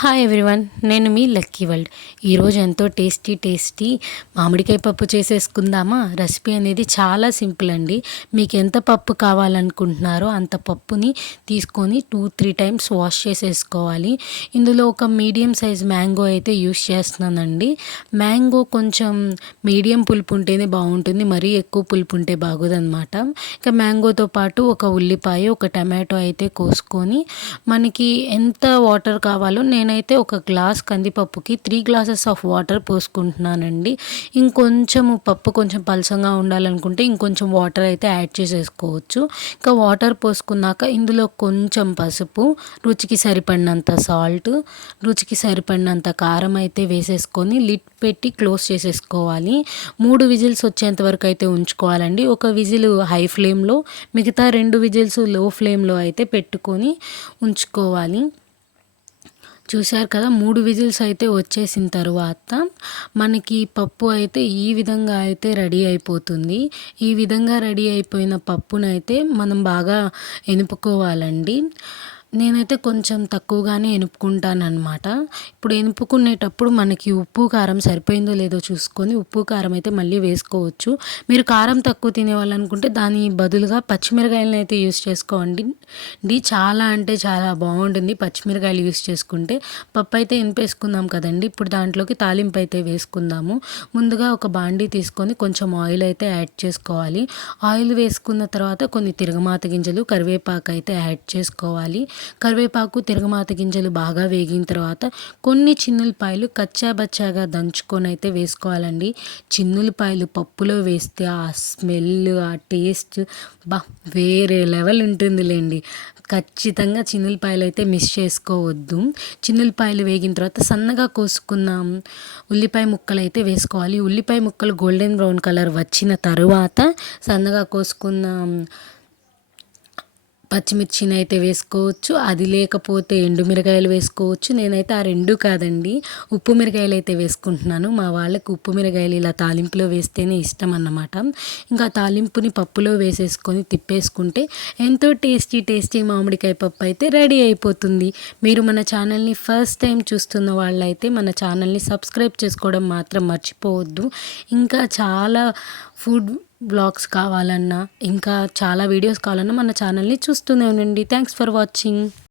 Hi everyone, నేను మీ lucky world. ఈరోజు ఎంతో టేస్టీ మామిడికాయ పప్పు చేసేసుకుందామా. రెసిపీ అనేది చాలా సింపుల్ అండి. మీకు ఎంత పప్పు కావాలనుకుంటున్నారో అంత పప్పుని తీసుకొని 2-3 టైమ్స్ వాష్ చేసేసుకోవాలి. ఇందులో ఒక మీడియం సైజ్ మ్యాంగో అయితే యూస్ చేస్తున్నానండి. మ్యాంగో కొంచెం మీడియం పులుపు ఉంటేనే బాగుంటుంది, మరీ ఎక్కువ పులుపు ఉంటే బాగోదన్నమాట. ఇంకా మ్యాంగోతో పాటు ఒక ఉల్లిపాయ, ఒక టమాటో అయితే కోసుకొని మనకి ఎంత వాటర్ కావాలో నేనైతే ఒక గ్లాస్ కందిపప్పుకి 3 గ్లాసెస్ ఆఫ్ వాటర్ పోసుకుంటున్నానండి. ఇంకొంచెము పప్పు కొంచెం పలసంగా ఉండాలనుకుంటే ఇంకొంచెం వాటర్ అయితే యాడ్ చేసేసుకోవచ్చు. ఇంకా వాటర్ పోసుకున్నాక ఇందులో కొంచెం పసుపు, రుచికి సరిపడినంత సాల్ట్, రుచికి సరిపడినంత కారం అయితే వేసేసుకొని లిడ్ పెట్టి క్లోజ్ చేసేసుకోవాలి. 3 విజిల్స్ వచ్చేంత వరకు అయితే ఉంచుకోవాలండి. ఒక విజిల్ హై ఫ్లేమ్లో, మిగతా 2 విజిల్స్ లో ఫ్లేమ్లో అయితే పెట్టుకొని ఉంచుకోవాలి. చూశారు కదా, 3 విజిల్స్ అయితే వచ్చేసిన తర్వాత మనకి పప్పు అయితే ఈ విధంగా అయితే రెడీ అయిపోతుంది. ఈ విధంగా రెడీ అయిపోయిన పప్పునైతే మనం బాగా ఎనుపుకోవాలండి. నేనైతే కొంచెం తక్కువగానే ఎనుపుకుంటానన్నమాట. ఇప్పుడు ఎనుపుకునేటప్పుడు మనకి ఉప్పు కారం సరిపోయిందో లేదో చూసుకొని ఉప్పు కారం అయితే మళ్ళీ వేసుకోవచ్చు. మీరు కారం తక్కువ తినేవాళ్ళనుకుంటే దాని బదులుగా పచ్చిమిరకాయలను అయితే యూస్ చేసుకోండి. చాలా అంటే చాలా బాగుంటుంది పచ్చిమిరకాయలు యూస్ చేసుకుంటే. పప్పు అయితే ఎనిపేసుకుందాం కదండి. ఇప్పుడు దాంట్లోకి తాలింపు అయితే వేసుకుందాము. ముందుగా ఒక బాండీ తీసుకొని కొంచెం ఆయిల్ అయితే యాడ్ చేసుకోవాలి. ఆయిల్ వేసుకున్న తర్వాత కొన్ని తిరగమాత గింజలు, కరివేపాకు అయితే యాడ్ చేసుకోవాలి. కరివేపాకు, తిరగమాత గింజలు బాగా వేగిన తర్వాత కొన్ని చిన్నులపాయలు కచ్చాబచ్చాగా దంచుకొని అయితే వేసుకోవాలండి. చిన్నులపాయలు పప్పులో వేస్తే ఆ స్మెల్, ఆ టేస్ట్ వేరే లెవెల్ ఉంటుందిలేండి. ఖచ్చితంగా చిన్నులపాయలు అయితే మిస్ చేసుకోవద్దు. చిన్నులపాయలు వేగిన తర్వాత సన్నగా కోసుకున్న ఉల్లిపాయ ముక్కలు అయితే వేసుకోవాలి. ఉల్లిపాయ ముక్కలు గోల్డెన్ బ్రౌన్ కలర్ వచ్చిన తరువాత సన్నగా కోసుకున్న పచ్చిమిర్చిని అయితే వేసుకోవచ్చు. అది లేకపోతే ఎండుమిరకాయలు వేసుకోవచ్చు. నేనైతే ఆ 2 కాదండి, ఉప్పు మిరకాయలు అయితే వేసుకుంటున్నాను. మా వాళ్ళకి ఉప్పు మిరకాయలు ఇలా తాలింపులో వేస్తేనే ఇష్టం అన్నమాట. ఇంకా తాలింపుని పప్పులో వేసేసుకొని తిప్పేసుకుంటే ఎంతో టేస్టీ మామిడికాయ పప్పు అయితే రెడీ అయిపోతుంది. మీరు మన ఛానల్ని ఫస్ట్ టైం చూస్తున్న వాళ్ళైతే మన ఛానల్ని సబ్స్క్రైబ్ చేసుకోవడం మాత్రం మర్చిపోవద్దు. ఇంకా చాలా ఫుడ్ బ్లాగ్స్ కావాలన్నా, ఇంకా చాలా వీడియోస్ కావాలన్నా మన ఛానల్ని చూస్తూనే ఉండండి. Thanks for watching.